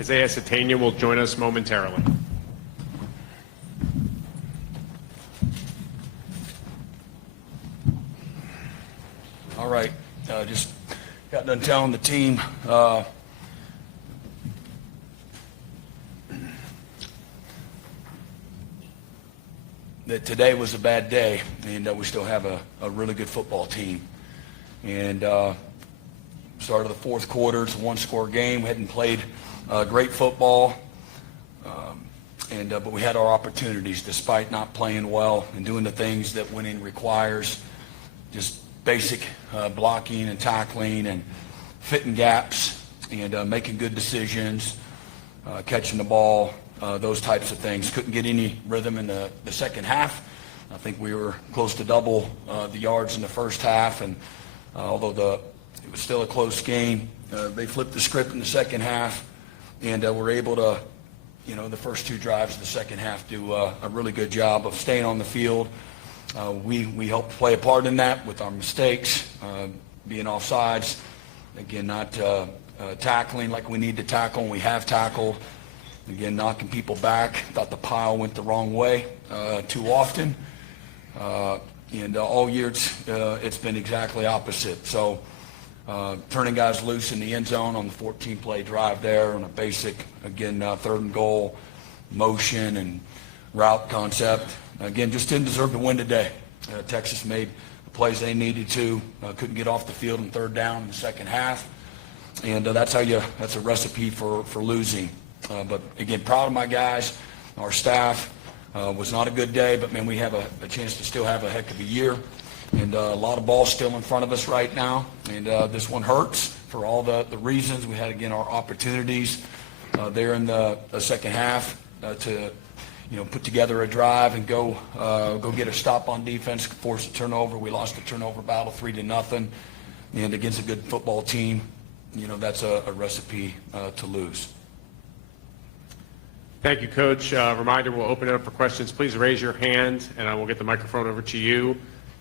Isaiah Satania will join us momentarily. All right, just got done telling the team that today was a bad day, and we still have a really good football team. And start of the fourth quarter, it's a one-score game. We hadn't played great football, but we had our opportunities despite not playing well and doing the things that winning requires. Just basic blocking and tackling and fitting gaps and making good decisions, catching the ball, those types of things. Couldn't get any rhythm in the second half. I think we were close to double the yards in the first half, and although it was still a close game, they flipped the script in the second half, and were able to, the first two drives of the second half do a really good job of staying on the field. We helped play a part in that with our mistakes, being offsides, again, not tackling like we need to tackle, and we have tackled. Again, knocking people back. Thought the pile went the wrong way too often. And all year it's been exactly opposite. So turning guys loose in the end zone on the 14-play drive there on a basic, again, third and goal, motion and route concept. Again, just didn't deserve to win today. Texas made the plays they needed to. Couldn't get off the field in third down in the second half. And that's a recipe for losing. But again, proud of my guys, our staff. Was not a good day, but man, we have a chance to still have a heck of a year. And a lot of ball still in front of us right now. And this one hurts for all the reasons. We had, again, our opportunities there in the second half to put together a drive and go get a stop on defense, force a turnover. We lost the turnover battle 3-0. And against a good football team, that's a recipe to lose. Thank you, Coach. Reminder, we'll open it up for questions. Please raise your hand, and I will get the microphone over to you.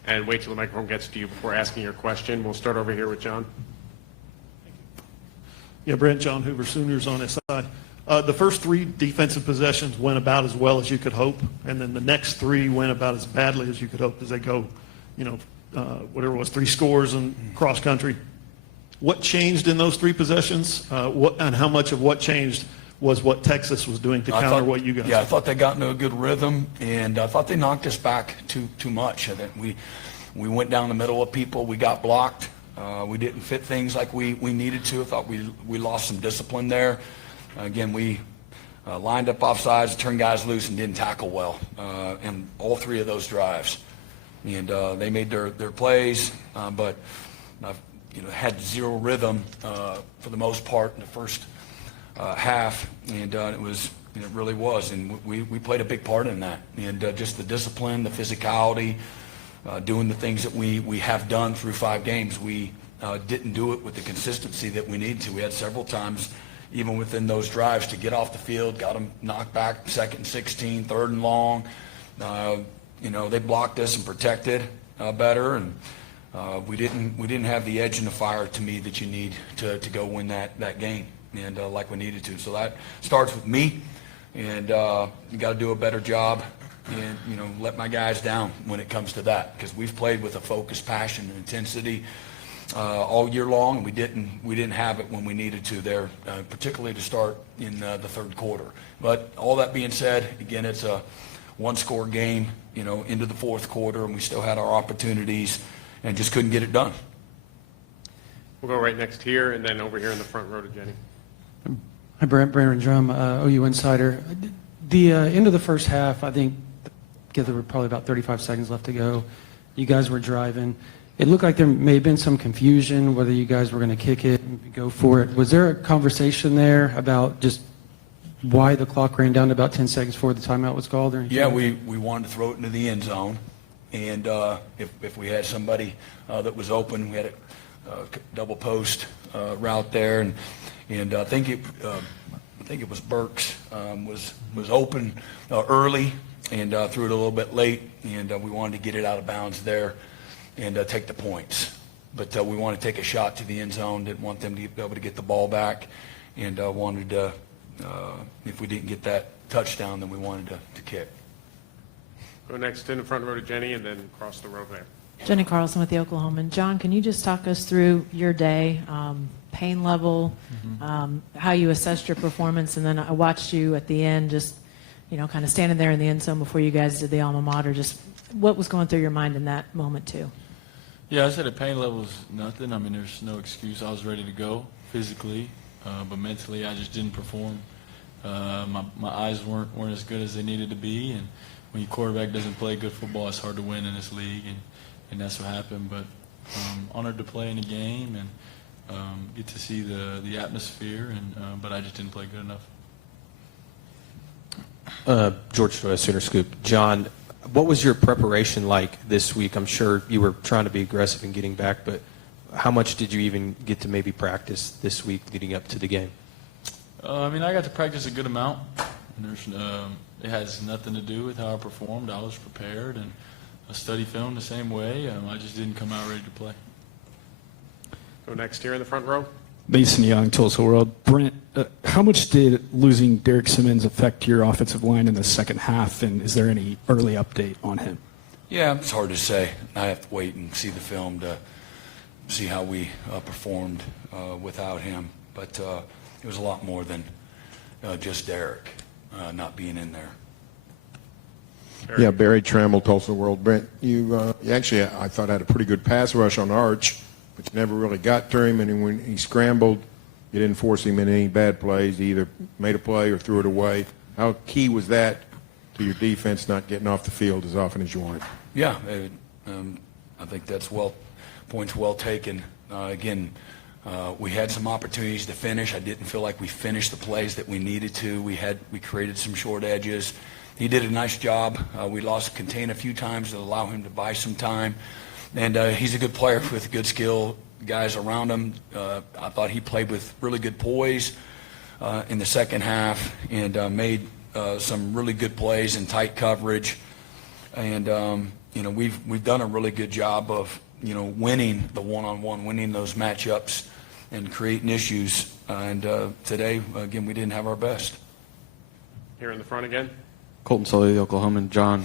And wait till the microphone gets to you before asking your question. We'll start over here with John. Yeah, Brent, John Hoover, Sooners on his side. The first three defensive possessions went about as well as you could hope, and then the next three went about as badly as you could hope as they go, whatever it was, 3 scores in cross country. What changed in those 3 possessions, and how much of what changed was what Texas was doing to counter what you guys did? Yeah, I thought they got into a good rhythm, and I thought they knocked us back too much. I think we went down the middle of people. We got blocked. We didn't fit things like we needed to. I thought we lost some discipline there. Again, we lined up offsides, turned guys loose, and didn't tackle well in all 3 of those drives. And they made their plays, but had zero rhythm for the most part in the first half, and it really was, and we played a big part in that, and just the discipline, the physicality, doing the things that we have done through 5 games. We didn't do it with the consistency that we needed to. We had several times, even within those drives, to get off the field, got them knocked back, 2nd and 16, 3rd and long. They blocked us and protected better, and we didn't have the edge in the fire, to me, that you need to go win that game. And like we needed to. So that starts with me, and you got to do a better job and, let my guys down when it comes to that, because we've played with a focus, passion, and intensity all year long, and we didn't have it when we needed to there, particularly to start in the third quarter. But all that being said, again, it's a one-score game, into the fourth quarter, and we still had our opportunities and just couldn't get it done. We'll go right next here, and then over here in the front row to Jenny. Hi, Brandon Drum, OU Insider. The end of the first half, I think there were probably about 35 seconds left to go. You guys were driving. It looked like there may have been some confusion whether you guys were going to kick it and go for it. Was there a conversation there about just why the clock ran down to about 10 seconds before the timeout was called? Or yeah, we wanted to throw it into the end zone, and if we had somebody that was open, we had a double post route there, and I think it was Burks was open early and threw it a little bit late, and we wanted to get it out of bounds there and take the points. But we wanted to take a shot to the end zone. Didn't want them to be able to get the ball back, and wanted to if we didn't get that touchdown, then we wanted to kick. Go next in the front row to Jenny, and then cross the row there. Jenny Carlson with the Oklahoman. John, can you just talk us through your day, pain level, how you assessed your performance, and then I watched you at the end just, kind of standing there in the end zone before you guys did the alma mater. Just what was going through your mind in that moment too? Yeah, I said the pain level was nothing. I mean, there's no excuse. I was ready to go physically, but mentally I just didn't perform. My eyes weren't as good as they needed to be, and when your quarterback doesn't play good football, it's hard to win in this league, and that's what happened. But honored to play in the game and get to see the atmosphere, but I just didn't play good enough. George Sooner Scoop. John, what was your preparation like this week? I'm sure you were trying to be aggressive in getting back, but how much did you even get to maybe practice this week leading up to the game? I mean, I got to practice a good amount. And it has nothing to do with how I performed. I was prepared, and I studied film the same way. I just didn't come out ready to play. Go next here in the front row. Mason Young, Tulsa World. Brent, how much did losing Derek Simmons affect your offensive line in the second half, and is there any early update on him? Yeah, it's hard to say. I have to wait and see the film to see how we performed without him. But it was a lot more than just Derek not being in there. Yeah, Barry Trammell, Tulsa World. Brent, you actually, I thought, had a pretty good pass rush on Arch, but you never really got to him, and when he scrambled, you didn't force him in any bad plays. He either made a play or threw it away. How key was that to your defense not getting off the field as often as you wanted? Yeah, I think that's points well taken. Again, we had some opportunities to finish. I didn't feel like we finished the plays that we needed to. We created some short edges. He did a nice job. We lost contain a few times to allow him to buy some time. And he's a good player with good skill, guys around him. I thought he played with really good poise in the second half and made some really good plays in tight coverage. And, we've done a really good job of, winning the one-on-one, winning those matchups and creating issues. And today, again, we didn't have our best. Here in the front again. Colton Sully, the Oklahoman. John,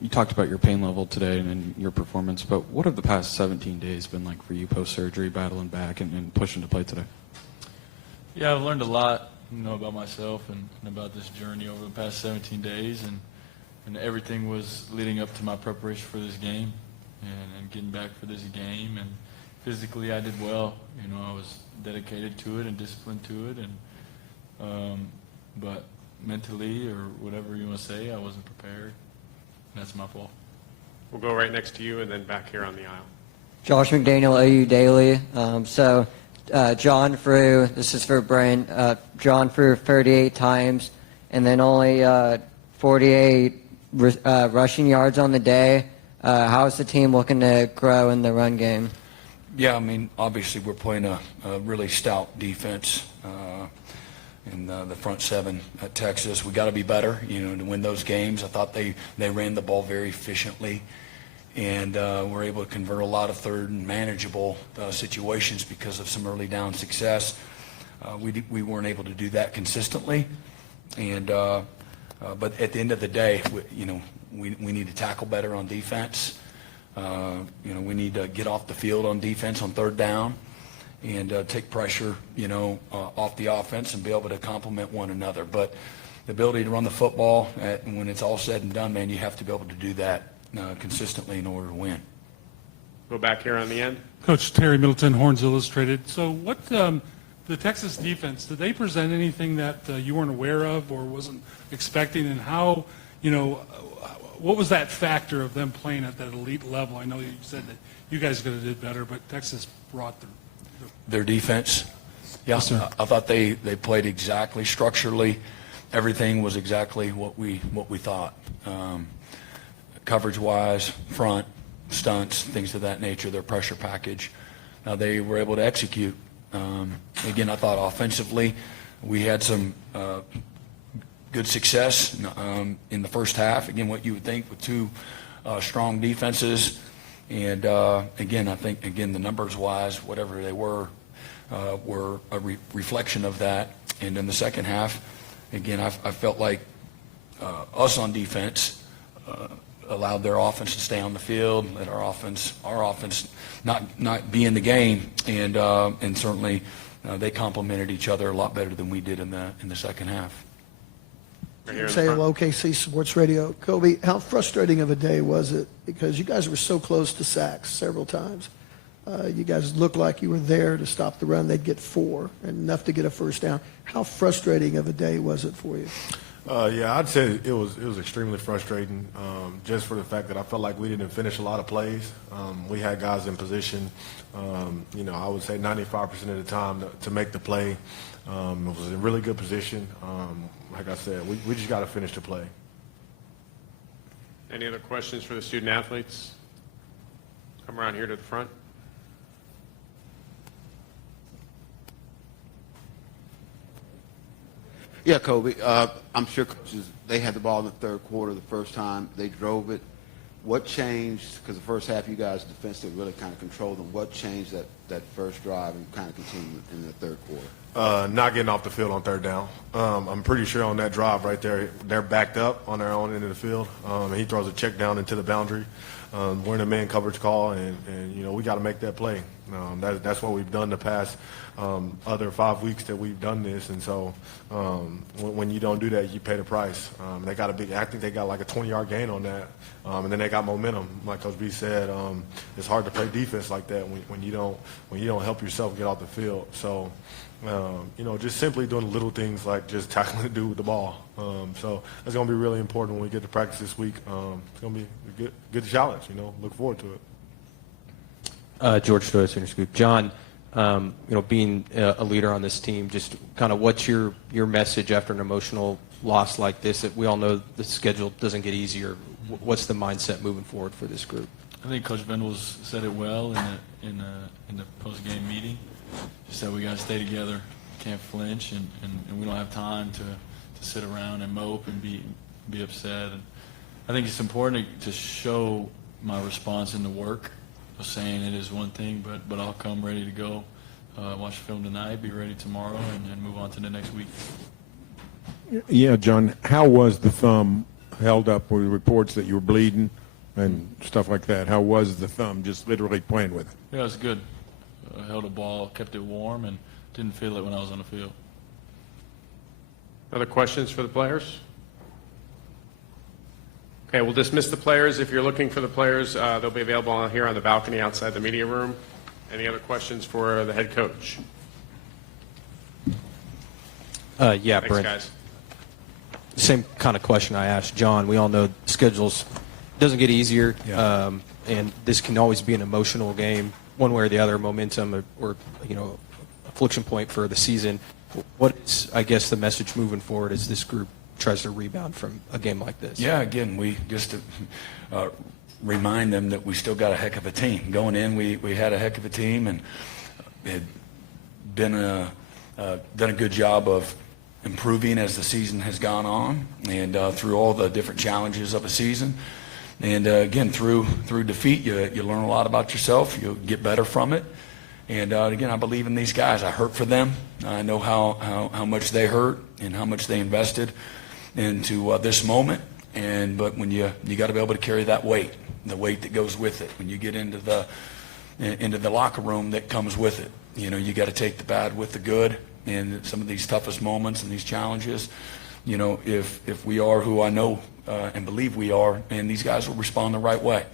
you talked about your pain level today and your performance, but what have the past 17 days been like for you post-surgery, battling back and pushing to play today? Yeah, I've learned a lot, about myself and about this journey over the past 17 days, and everything was leading up to my preparation for this game and getting back for this game. And physically, I did well. I was dedicated to it and disciplined to it, but mentally, or whatever you want to say, I wasn't prepared. That's my fault. We'll go right next to you and then back here on the aisle. Josh McDaniel, OU Daily. John threw, this is for Brent, John threw 38 times and then only 48 rushing yards on the day. How is the team looking to grow in the run game? Yeah, I mean, obviously we're playing a really stout defense in the front seven at Texas. We got to be better, to win those games. I thought they ran the ball very efficiently, and were able to convert a lot of third and manageable situations because of some early down success. We weren't able to do that consistently, and but at the end of the day, we need to tackle better on defense. We need to get off the field on defense on third down and take pressure, off the offense and be able to complement one another. But the ability to run the football, when it's all said and done, man, you have to be able to do that consistently in order to win. Go back here on the end. Coach Terry Middleton, Horns Illustrated. So what the Texas defense, did they present anything that you weren't aware of or wasn't expecting, and how, what was that factor of them playing at that elite level? I know you said that you guys could have did better, but Texas brought their defense. Yeah, Yes, sir. I thought they played exactly structurally. Everything was exactly what we thought. Coverage-wise, front, stunts, things of that nature, their pressure package. They were able to execute. Again, I thought offensively we had some good success in the first half. Again, what you would think with two strong defenses. And again, I think, the numbers-wise, whatever they were a reflection of that. And in the second half, again, I felt like us on defense allowed their offense to stay on the field, let our offense not be in the game, and certainly they complemented each other a lot better than we did in the second half. Right here in the Say front. hello, KC Sports Radio. Kobe, how frustrating of a day was it? Because you guys were so close to sacks several times. You guys looked like you were there to stop the run. They'd get 4, and enough to get a first down. How frustrating of a day was it for you? Yeah, I'd say it was extremely frustrating, just for the fact that I felt like we didn't finish a lot of plays. We had guys in position, I would say 95% of the time to make the play. It was in really good position. Like I said, we just got to finish the play. Any other questions for the student athletes? Come around here to the front. Yeah, Kobe. I'm sure coaches, they had the ball in the third quarter the first time. They drove it. What changed? Because the first half you guys defensively really kind of controlled them. What changed that first drive and kind of continued in the third quarter? Not getting off the field on third down. I'm pretty sure on that drive right there, they're backed up on their own end of the field. He throws a check down into the boundary. We're in a man coverage call, and we got to make that play. That's what we've done the past other 5 weeks that we've done this, and so when you don't do that, you pay the price. They got I think they got like a 20-yard gain on that, and then they got momentum. Like Coach B said, it's hard to play defense like that when you don't help yourself get off the field. So. Just simply doing the little things like just tackling the dude with the ball. So that's going to be really important when we get to practice this week. It's going to be a good challenge. Look forward to it. George Stoya, Senior Scoop. John, being a leader on this team, just kind of what's your message after an emotional loss like this? That we all know the schedule doesn't get easier. What's the mindset moving forward for this group? I think Coach Venables said it well in the post-game meeting. Just that we got to stay together, can't flinch, and we don't have time to sit around and mope and be upset. And I think it's important to show my response in the work of saying it is one thing, but I'll come ready to go, watch the film tonight, be ready tomorrow, and move on to the next week. Yeah, John, how was the thumb held up with reports that you were bleeding and stuff like that? How was the thumb just literally playing with it? Yeah, it was good. Held a ball, kept it warm, and didn't feel it when I was on the field. Other questions for the players? Okay, we'll dismiss the players. If you're looking for the players, they'll be available here on the balcony outside the media room. Any other questions for the head coach? Yeah, Thanks, Brent. guys. Same kind of question I asked John. We all know schedules doesn't get easier, Yeah. and this can always be an emotional game, one way or the other, momentum or affliction point for the season. What is, I guess, the message moving forward as this group tries to rebound from a game like this? Yeah, again, we just remind them that we still got a heck of a team. Going in, we had a heck of a team, and had been done a good job of improving as the season has gone on, and through all the different challenges of a season. And again, through defeat, you learn a lot about yourself. You'll get better from it. And again, I believe in these guys. I hurt for them. I know how much they hurt and how much they invested into this moment. But when you got to be able to carry that weight, the weight that goes with it. When you get into the locker room that comes with it, you got to take the bad with the good. And some of these toughest moments and these challenges, if we are who I know and believe we are, and these guys will respond the right way.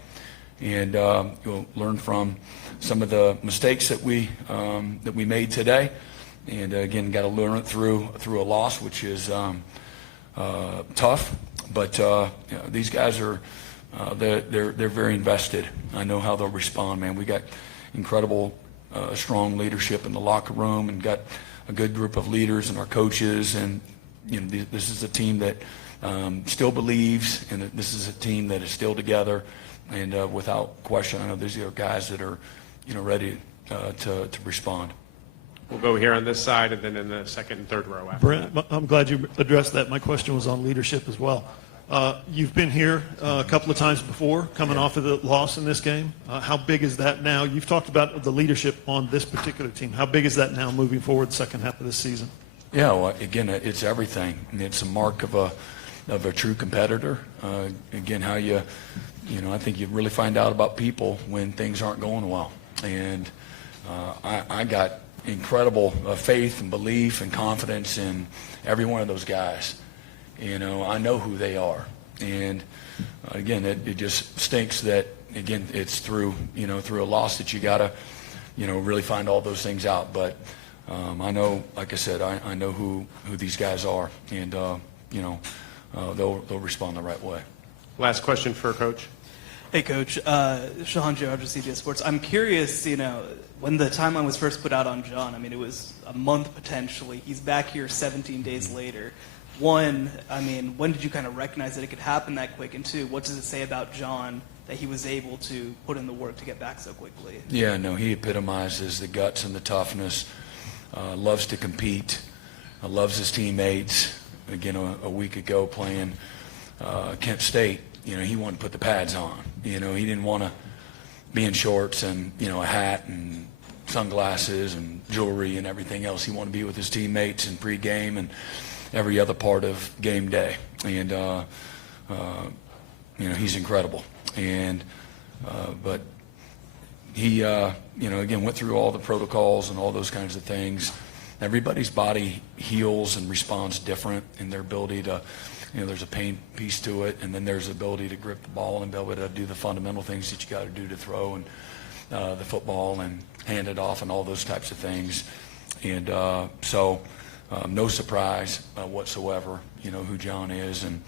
And you'll learn from some of the mistakes that we made today. And again, got to learn it through a loss, which is tough. But these guys are they're very invested. I know how they'll respond, man. We got incredible, strong leadership in the locker room, and got a good group of leaders and our coaches. And this is a team that still believes, and this is a team that is still together. And without question, I know these are guys that are, ready to respond. We'll go here on this side, and then in the second and third row after Brent, that. I'm glad you addressed that. My question was on leadership as well. You've been here a couple of times before, coming off of the loss in this game. How big is that now? You've talked about the leadership on this particular team. How big is that now moving forward, second half of this season? Yeah, well, again, it's everything. And it's a mark of a true competitor. Again, how I think you really find out about people when things aren't going well. And I got incredible faith and belief and confidence in every one of those guys. I know who they are. And again, it just stinks that, again, it's through a loss that you got to, really find all those things out. But I know, like I said, I know who these guys are, and they'll respond the right way. Last question for Coach. Hey, Coach. Shahan Jarrah, CBS Sports. I'm curious, when the timeline was first put out on John, I mean, it was a month potentially. He's back here 17 days later. One, I mean, when did you kind of recognize that it could happen that quick? And two, what does it say about John that he was able to put in the work to get back so quickly? Yeah, no, he epitomizes the guts and the toughness. Loves to compete. Loves his teammates. Again, a week ago playing Kent State, he wanted to put the pads on. He didn't want to be in shorts and, a hat and sunglasses and jewelry and everything else. He wanted to be with his teammates in pregame and every other part of game day. And, he's incredible. And, but he, again, went through all the protocols and all those kinds of things. Everybody's body heals and responds different in their ability to, there's a pain piece to it, and then there's the ability to grip the ball and be able to do the fundamental things that you got to do to throw and the football and hand it off and all those types of things. And so no surprise whatsoever, who John is. And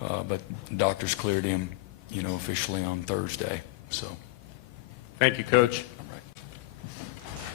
but doctors cleared him, officially on Thursday. So. Thank you, Coach.